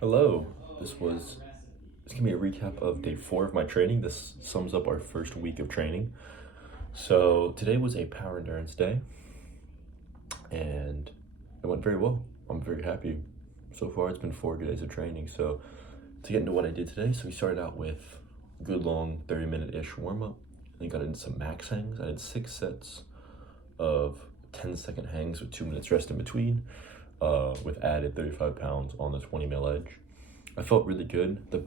Hello, this can be a recap of day 4 of my training. This sums up our first week of training. So today was a power endurance day and it went very well. I'm very happy. So far it's been 4 good days of training. So to get into what I did today, so we started out with a good long 30-minute-ish warm-up. Then got into some max hangs. I did 6 sets of 10-second hangs with 2 minutes rest in between. With added 35 pounds on the 20 mil edge. I felt really good. The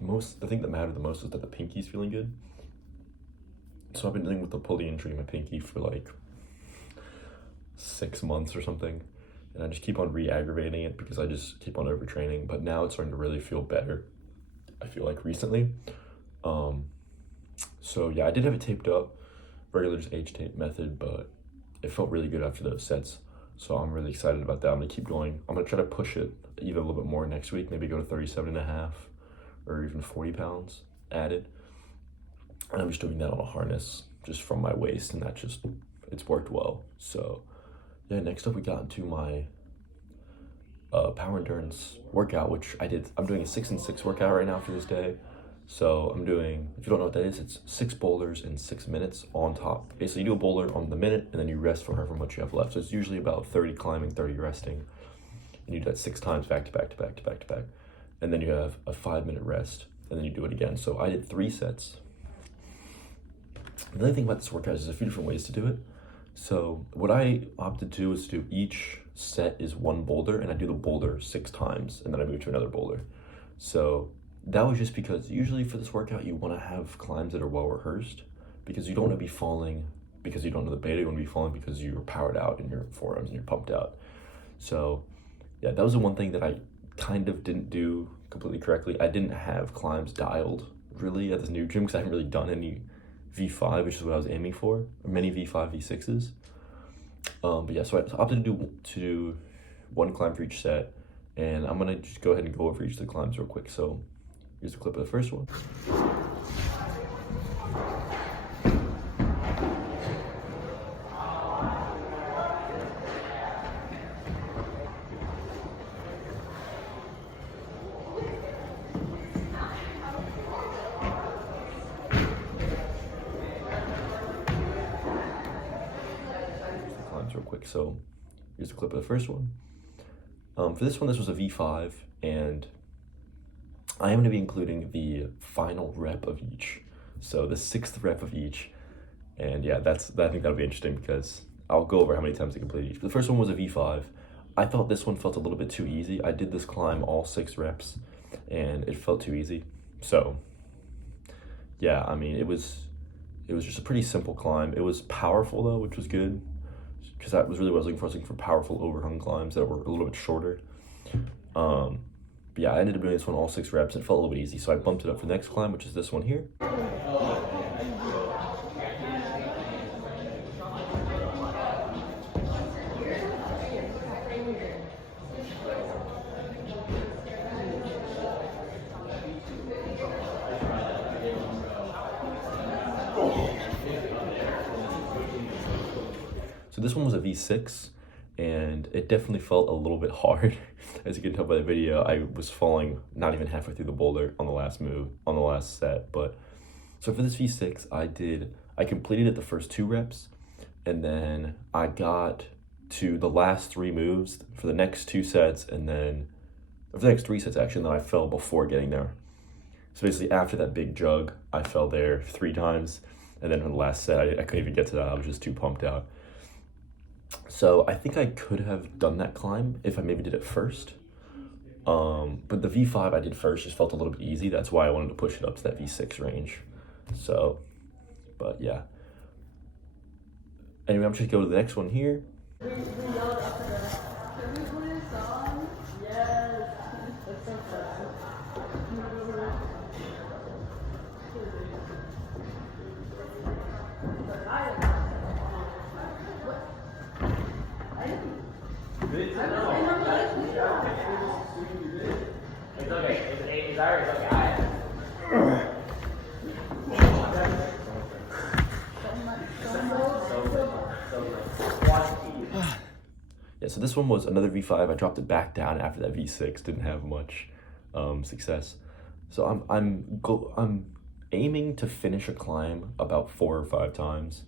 thing that mattered the most is that the pinky's feeling good. So I've been dealing with a pulley injury in my pinky for like 6 months or something. And I just keep on re-aggravating it because I just keep on overtraining. But now it's starting to really feel better, I feel like, recently. So yeah, I did have it taped up, regular just H-tape method, but it felt really good after those sets. So I'm really excited about that. I'm gonna keep going. I'm gonna try to push it even a little bit more next week, maybe go to 37.5 or even 40 pounds added. And I'm just doing that on a harness just from my waist, and it's worked well. So yeah, next up we got into my power endurance workout, which I'm doing a 6 and 6 workout right now for this day. So I'm doing, if you don't know what that is, it's 6 boulders in 6 minutes on top. Basically, you do a boulder on the minute, and then you rest for however much you have left. So it's usually about 30 climbing, 30 resting. And you do that 6 times back to back to back to back to back. And then you have a 5-minute rest, and then you do it again. So I did 3 sets. The other thing about this workout is there's a few different ways to do it. So what I opted to do is to do each set is 1 boulder, and I do the boulder 6 times, and then I move to another boulder. So that was just because usually for this workout, you want to have climbs that are well rehearsed because you don't want to be falling because you don't know the beta. You want to be falling because you're powered out in your forearms and you're pumped out. So yeah, that was the one thing that I kind of didn't do completely correctly. I didn't have climbs dialed really at this new gym because I hadn't really done any V5, which is what I was aiming for, or many V5, V6s. But yeah, so I opted to do 1 climb for each set, and I'm gonna just go ahead and go over each of the climbs real quick. So here's a clip of the first one. Climbs real quick. So here's a clip of the first one. For this one, this was a V5, and I am going to be including the final rep of each. So the 6th rep of each. And yeah, I think that'll be interesting because I'll go over how many times I completed each. But the first one was a V5. I thought this one felt a little bit too easy. I did this climb all 6 reps and it felt too easy. So yeah, I mean, it was just a pretty simple climb. It was powerful though, which was good because that was really what I was looking for. I was looking for powerful overhung climbs that were a little bit shorter. But yeah, I ended up doing this one all 6 reps. It felt a little bit easy, so I bumped it up for the next climb, which is this one here. So this one was a V6, and it definitely felt a little bit hard. As you can tell by the video, I was falling not even halfway through the boulder on the last set. But so for this V6, I completed it the first 2 reps, and then I got to the last 3 moves for the next 2 sets, and then for the next 3 sets actually, and then I fell before getting there. So basically after that big jug, I fell there 3 times, and then in the last set, I couldn't even get to that. I was just too pumped out. So I think I could have done that climb if I maybe did it first. But the V5 I did first just felt a little bit easy. That's why I wanted to push it up to that V6 range. So, but yeah. Anyway, I'm just gonna go to the next one here. Yeah, so this one was another V5. I dropped it back down after that V6. Didn't have much. success. So I'm aiming to finish a climb about 4 or 5 times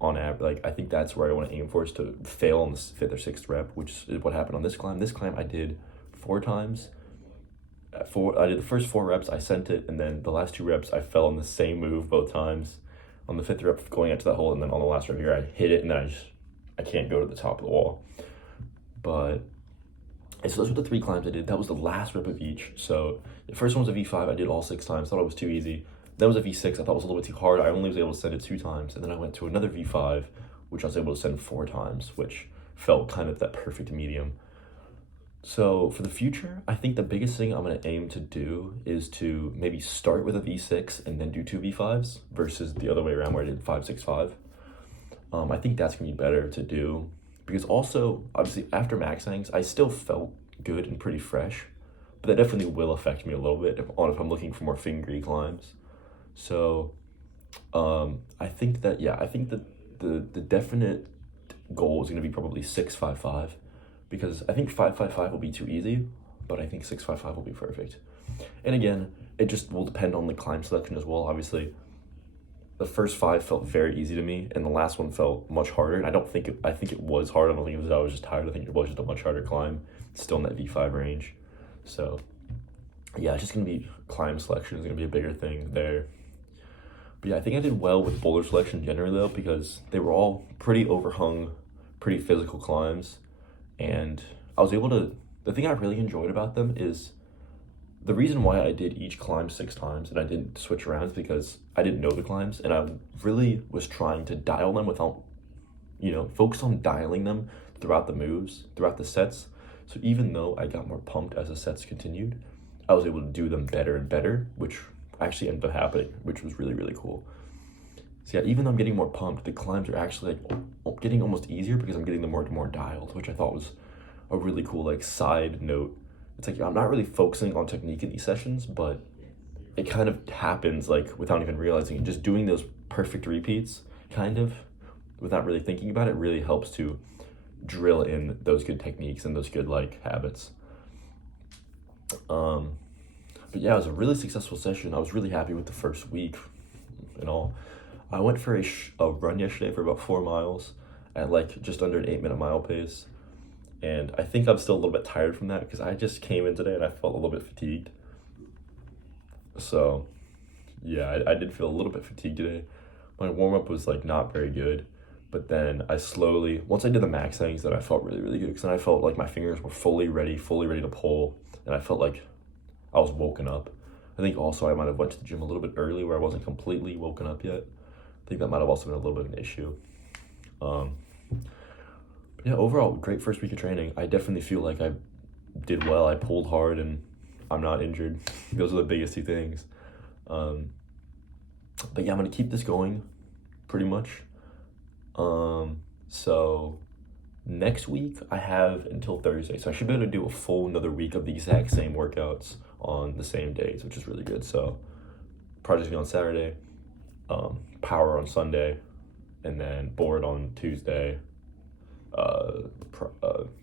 on average. Like, I think that's where I want to aim for, is to fail on the 5th or 6th rep, which is what happened on this climb. This climb I did 4 times. I did the first 4 reps, I sent it, and then the last 2 reps I fell on the same move both times. On the 5th rep, going out to that hole, and then on the last rep here, I hit it, and then I can't go to the top of the wall. But so those were the 3 climbs I did. That was the last rep of each. So the first one was a V5. I did all 6 times. Thought it was too easy. That was a V6. I thought it was a little bit too hard. I only was able to send it 2 times. And then I went to another V5, which I was able to send 4 times, which felt kind of that perfect medium. So for the future, I think the biggest thing I'm going to aim to do is to maybe start with a V6 and then do 2 V5s versus the other way around where I did 5, 6, 5. I think that's going to be better to do, because also, obviously, after maxings, I still felt good and pretty fresh, but that definitely will affect me a little bit if I'm looking for more fingery climbs. So I think that the definite goal is going to be probably 6, 5, 5, because I think 5, 5, 5 will be too easy, but I think 6, 5, 5 will be perfect. And again, it just will depend on the climb selection as well. Obviously, the first 5 felt very easy to me, and the last one felt much harder. And I think it was hard. I don't think it was I was just tired. I think it was just a much harder climb, still in that V5 range. So yeah, it's just gonna be climb selection is gonna be a bigger thing there. But yeah, I think I did well with boulder selection generally though, because they were all pretty overhung, pretty physical climbs, and I was able to. The thing I really enjoyed about them is the reason why I did each climb 6 times and I didn't switch around is because I didn't know the climbs, and I really was trying to dial them without, focus on dialing them throughout the moves, throughout the sets. So even though I got more pumped as the sets continued, I was able to do them better and better, which actually ended up happening, which was really, really cool. So yeah, even though I'm getting more pumped, the climbs are actually getting almost easier because I'm getting them more dialed, which I thought was a really cool side note. It's I'm not really focusing on technique in these sessions, but it kind of happens without even realizing it. Just doing those perfect repeats kind of without really thinking about it really helps to drill in those good techniques and those good habits. But yeah, it was a really successful session. I was really happy with the first week and all. I went for a run yesterday for about 4 miles at just under an 8-minute mile pace. And I think I'm still a little bit tired from that because I just came in today and I felt a little bit fatigued. So yeah, I did feel a little bit fatigued today. My warm-up was not very good. But then once I did the max settings, then I felt really, really good, because then I felt like my fingers were fully ready to pull. And I felt like I was woken up. I think also I might have went to the gym a little bit early where I wasn't completely woken up yet. I think that might have also been a little bit of an issue. Yeah, overall, great first week of training. I definitely feel like I did well. I pulled hard and I'm not injured. Those are the biggest 2 things. But yeah, I'm going to keep this going pretty much. So next week I have until Thursday. So I should be able to do a full another week of the exact same workouts on the same days, which is really good. So project on Saturday, power on Sunday, and then board on Tuesday.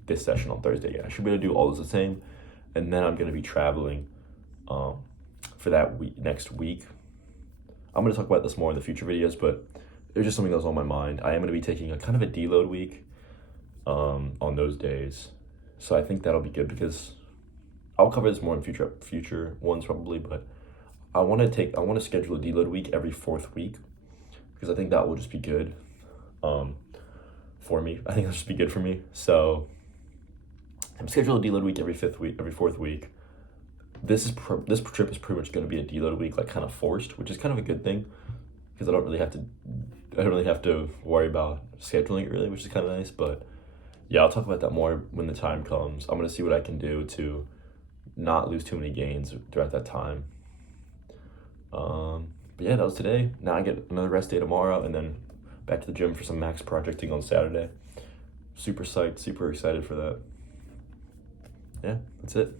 This session on Thursday. Yeah, I should be able to do all those the same, and then I'm going to be traveling for that next week. I'm going to talk about this more in the future videos, but it was just something that was on my mind. I am going to be taking a kind of a deload week on those days, so I think that'll be good, because I'll cover this more in future ones probably, but I want to schedule a deload week every 4th week, because I think that will just be good for me. I think that'll just be good for me. So I'm scheduling a deload week every 4th week. This trip is pretty much going to be a deload week, kind of forced, which is kind of a good thing, because I don't really have to worry about scheduling it really, which is kind of nice. But yeah, I'll talk about that more when the time comes. I'm going to see what I can do to not lose too many gains throughout that time. But yeah, that was today. Now I get another rest day tomorrow, and then back to the gym for some max projecting on Saturday. Super psyched, super excited for that. Yeah, that's it.